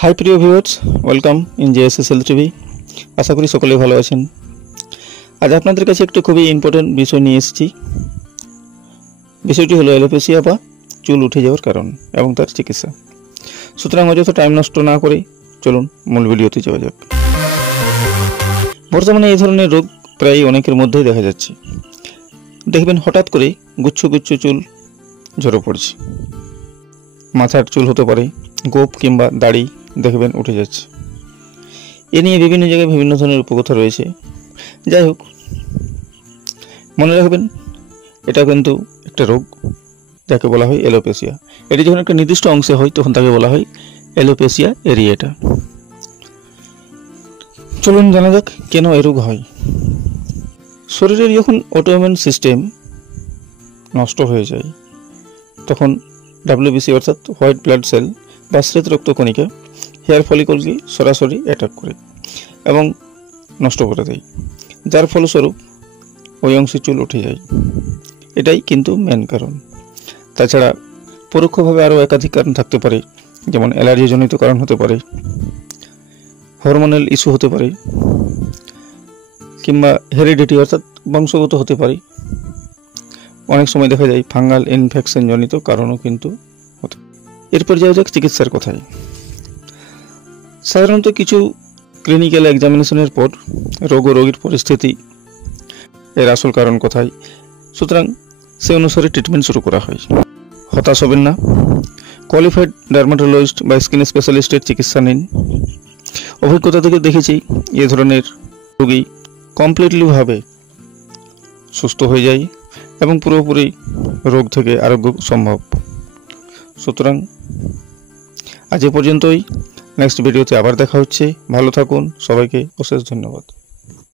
High প্রিয় viewers, welcome in JSS health TV. আশা করি সকলেই ভালো আছেন। আজ আপনাদের কাছে একটি খুবই ইম্পর্টেন্ট বিষয় নিয়ে এসেছি। বিষয়টি হলো অ্যালোপেসিয়া বা চুল উঠে যাওয়ার কারণ এবং তার চিকিৎসা। সুতরাং অযথা টাইম নষ্ট না করে চলুন মূল ভিডিওতে যাওয়া যাক। বর্তমানে এই ধরনের রোগ প্রায় অনেকের মধ্যেই দেখা যাচ্ছে। দেখবেন হঠাৎ করে গুচ্ছ গুচ্ছ চুল ঝরে পড়ছে। মাথার চুল হতে পারে, গোঁফ কিংবা দাড়ি দেখবেন উঠে যাচ্ছে। এ নিয়ে বিভিন্ন জায়গায় বিভিন্ন ধরনের উপকথা রয়েছে। যাই হোক, মনে রাখবেন এটা কিন্তু একটা রোগ যাকে বলা হয় অ্যালোপেসিয়া। এটি যখন একটা নির্দিষ্ট অংশে হয় তখন তাকে বলা হয় অ্যালোপেসিয়া এরিয়েটা। চলুন জানা যাক কেন এই রোগ হয়। শরীরের যখন অটোইমিউন সিস্টেম নষ্ট হয়ে যায় তখন ডাব্লিউবিসি অর্থাৎ হোয়াইট ব্লাড সেল বা শ্বেত রক্তকণিকা হেয়ার ফলিকলকে সরাসরি অ্যাটাক করে এবং নষ্ট করে দেয়, যার ফলস্বরূপ ওই অংশে চুল উঠে যায়। এটাই কিন্তু মেন কারণ। তাছাড়া পরোক্ষভাবে আরও একাধিক কারণ থাকতে পারে, যেমন অ্যালার্জিজনিত কারণ হতে পারে, হরমোনাল ইস্যু হতে পারে, কিংবা হেরিডিটি অর্থাৎ বংশগত হতে পারে। অনেক সময় দেখা যায় ফাঙ্গাল ইনফেকশন জনিত কারণও কিন্তু হতে। এরপর যাওয়া যাক চিকিৎসার কথায়। সাধারণত কিছু ক্লিনিক্যাল এক্সামিনেশনের পর রোগ ও রোগীর পরিস্থিতি এর আসল কারণ কোথায়, সুতরাং সে অনুসারে ট্রিটমেন্ট শুরু করা হয়। হতাশ হবেন না। কোয়ালিফাইড ডার্মাটোলজিস্ট বা স্কিন স্পেশালিস্টের চিকিৎসা নিন। অভিজ্ঞতা থেকে দেখেছি এ ধরনের রোগী কমপ্লিটলিভাবে সুস্থ হয়ে যায় এবং পুরোপুরি রোগ থেকে আরোগ্য সম্ভব। সুতরাং আজ এ পর্যন্তই। নেক্সট ভিডিওতে আবার দেখা হচ্ছে। ভালো থাকুন। সবাইকে অশেষ ধন্যবাদ।